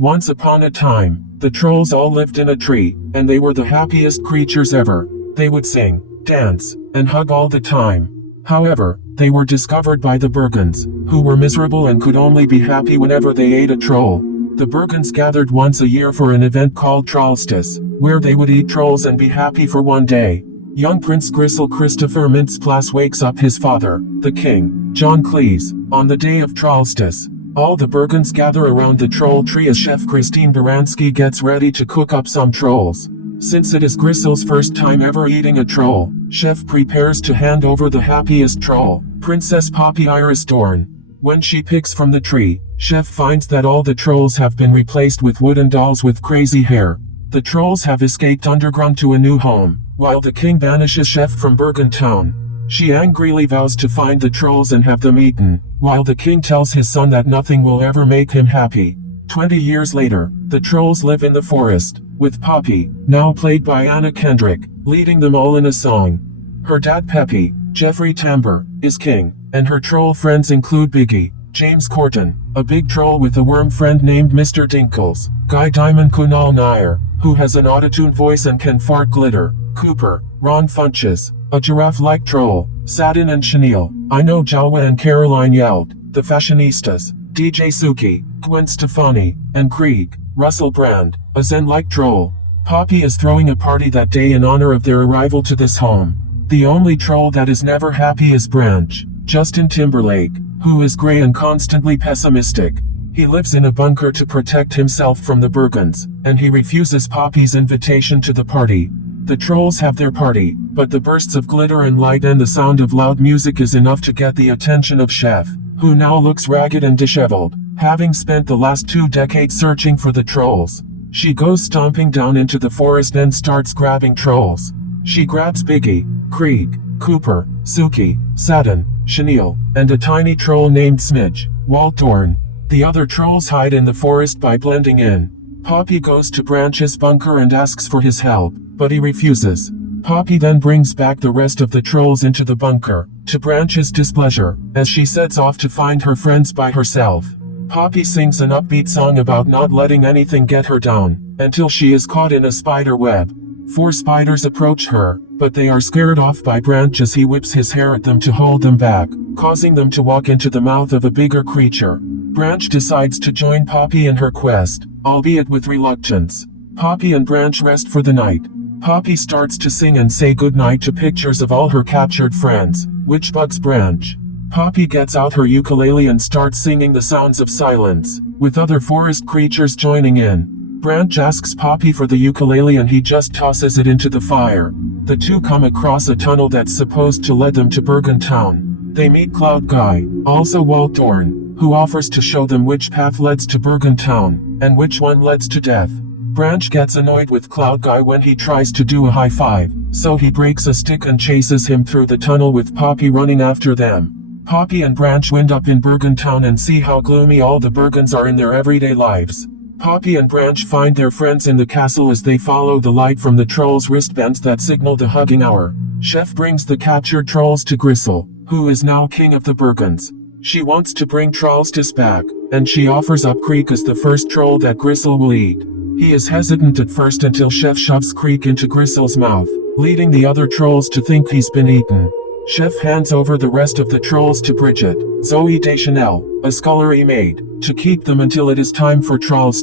Once upon a time, the trolls all lived in a tree, and they were the happiest creatures ever. They would sing, dance, and hug all the time. However, they were discovered by the Bergens, who were miserable and could only be happy whenever they ate a troll. The Bergens gathered once a year for an event called TROLLS, where they would eat trolls and be happy for one day. Young Prince Grisel Christopher Mintz-Plasse wakes up his father, the king, John Cleese, on the day of TROLLS. All the Bergens gather around the troll tree as Chef Christine Baranski gets ready to cook up some trolls. Since it is Grisel's first time ever eating a troll, Chef prepares to hand over the happiest troll, Princess Poppy Iris Dorn. When she picks from the tree, Chef finds that all the trolls have been replaced with wooden dolls with crazy hair. The trolls have escaped underground to a new home, while the king banishes Chef from Bergen Town. She angrily vows to find the trolls and have them eaten, while the king tells his son that nothing will ever make him happy. 20 years later, the trolls live in the forest, with Poppy, now played by Anna Kendrick, leading them all in a song. Her dad Peppy, Jeffrey Tambor, is king, and her troll friends include Biggie, James Corden, a big troll with a worm friend named Mr. Dinkles, Guy Diamond Kunal Nair, who has an autotune voice and can fart glitter, Cooper, Ron Funches, a giraffe-like troll, Sadin and Chenille, I Know Jalwa and Caroline Yeld, the fashionistas, DJ Suki, Gwen Stefani, and Krieg, Russell Brand, a zen-like troll. Poppy is throwing a party that day in honor of their arrival to this home. The only troll that is never happy is Branch, Justin Timberlake, who is gray and constantly pessimistic. He lives in a bunker to protect himself from the Bergens, and he refuses Poppy's invitation to the party. The trolls have their party, but the bursts of glitter and light and the sound of loud music is enough to get the attention of Chef, who now looks ragged and disheveled, having spent the last 2 decades searching for the trolls. She goes stomping down into the forest and starts grabbing trolls. She grabs Biggie, Krieg, Cooper, Suki, Sadin, Chenille, and a tiny troll named Smidge, Walt Dorn. The other trolls hide in the forest by blending in. Poppy goes to Branch's bunker and asks for his help, but he refuses. Poppy then brings back the rest of the trolls into the bunker, to Branch's displeasure, as she sets off to find her friends by herself. Poppy sings an upbeat song about not letting anything get her down, until she is caught in a spider web. 4 spiders approach her, but they are scared off by Branch as he whips his hair at them to hold them back, causing them to walk into the mouth of a bigger creature. Branch decides to join Poppy in her quest, albeit with reluctance. Poppy and Branch rest for the night. Poppy starts to sing and say goodnight to pictures of all her captured friends, which bugs Branch. Poppy gets out her ukulele and starts singing the sounds of silence, with other forest creatures joining in. Branch asks Poppy for the ukulele and he just tosses it into the fire. The two come across a tunnel that's supposed to lead them to Bergen Town. They meet Cloud Guy, also Walt Dorn, who offers to show them which path leads to Bergen Town, and which one leads to death. Branch gets annoyed with Cloud Guy when he tries to do a high five, so he breaks a stick and chases him through the tunnel with Poppy running after them. Poppy and Branch wind up in Bergen Town and see how gloomy all the Bergens are in their everyday lives. Poppy and Branch find their friends in the castle as they follow the light from the trolls' wristbands that signal the hugging hour. Chef brings the captured trolls to Grisel, who is now king of the Bergens. She wants to bring TROLLS back, and she offers up Creek as the first troll that Grisel will eat. He is hesitant at first until Chef shoves Creek into Grisel's mouth, leading the other trolls to think he's been eaten. Chef hands over the rest of the trolls to Bridget, Zoe Deschanel, a scullery maid, to keep them until it is time for TROLLS.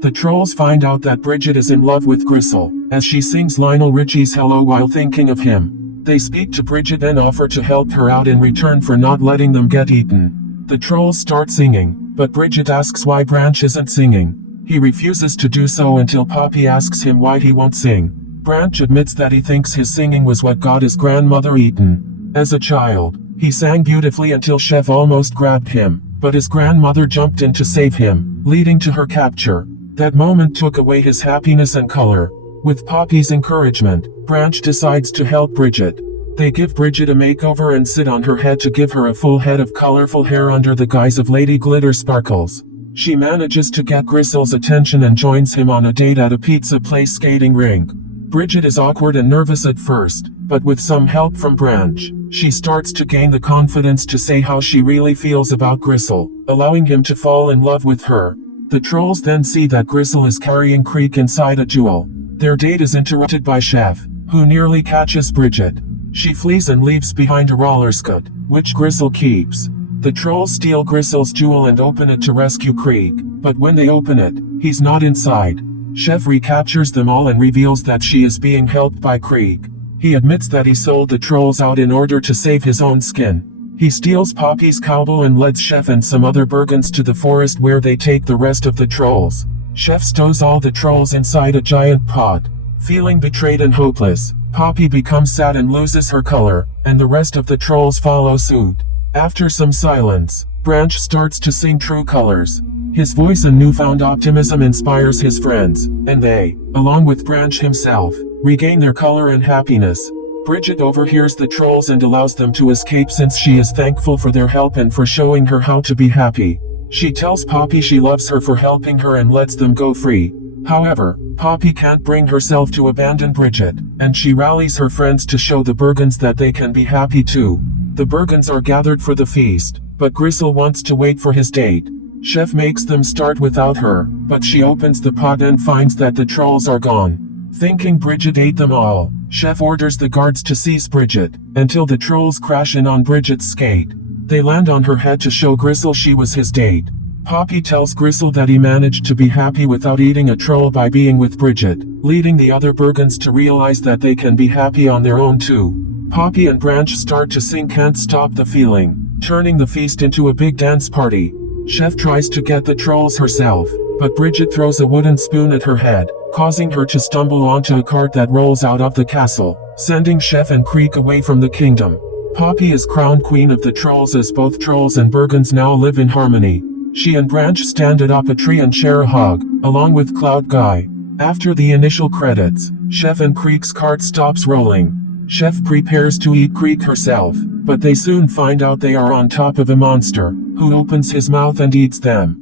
The trolls find out that Bridget is in love with Grisel, as she sings Lionel Richie's Hello while thinking of him. They speak to Bridget and offer to help her out in return for not letting them get eaten. The trolls start singing, but Bridget asks why Branch isn't singing. He refuses to do so until Poppy asks him why he won't sing. Branch admits that he thinks his singing was what got his grandmother eaten. As a child, he sang beautifully until Chef almost grabbed him, but his grandmother jumped in to save him, leading to her capture. That moment took away his happiness and color. With Poppy's encouragement, Branch decides to help Bridget. They give Bridget a makeover and sit on her head to give her a full head of colorful hair under the guise of Lady Glitter Sparkles. She manages to get Grisel's attention and joins him on a date at a pizza place skating rink. Bridget is awkward and nervous at first, but with some help from Branch, she starts to gain the confidence to say how she really feels about Grisel, allowing him to fall in love with her. The trolls then see that Gristle is carrying Creek inside a jewel. Their date is interrupted by Chef, who nearly catches Bridget. She flees and leaves behind a roller skate, which Gristle keeps. The trolls steal Gristle's jewel and open it to rescue Creek, but when they open it, he's not inside. Chef recaptures them all and reveals that she is being helped by Creek. He admits that he sold the trolls out in order to save his own skin. He steals Poppy's cowbell and leads Chef and some other Bergens to the forest where they take the rest of the trolls. Chef stows all the trolls inside a giant pot. Feeling betrayed and hopeless, Poppy becomes sad and loses her color, and the rest of the trolls follow suit. After some silence, Branch starts to sing True Colors. His voice and newfound optimism inspires his friends, and they, along with Branch himself, regain their color and happiness. Bridget overhears the trolls and allows them to escape since she is thankful for their help and for showing her how to be happy. She tells Poppy she loves her for helping her and lets them go free. However, Poppy can't bring herself to abandon Bridget, and she rallies her friends to show the Bergens that they can be happy too. The Bergens are gathered for the feast, but Gristle wants to wait for his date. Chef makes them start without her, but she opens the pot and finds that the trolls are gone. Thinking Bridget ate them all, Chef orders the guards to seize Bridget, until the trolls crash in on Bridget's skate. They land on her head to show Gristle she was his date. Poppy tells Gristle that he managed to be happy without eating a troll by being with Bridget, leading the other Bergens to realize that they can be happy on their own too. Poppy and Branch start to sing Can't Stop the Feeling, turning the feast into a big dance party. Chef tries to get the trolls herself, but Bridget throws a wooden spoon at her head, causing her to stumble onto a cart that rolls out of the castle, sending Chef and Creek away from the kingdom. Poppy is crowned queen of the trolls as both trolls and Bergens now live in harmony. She and Branch stand atop a tree and share a hug, along with Cloud Guy. After the initial credits, Chef and Creek's cart stops rolling. Chef prepares to eat Creek herself, but they soon find out they are on top of a monster, who opens his mouth and eats them.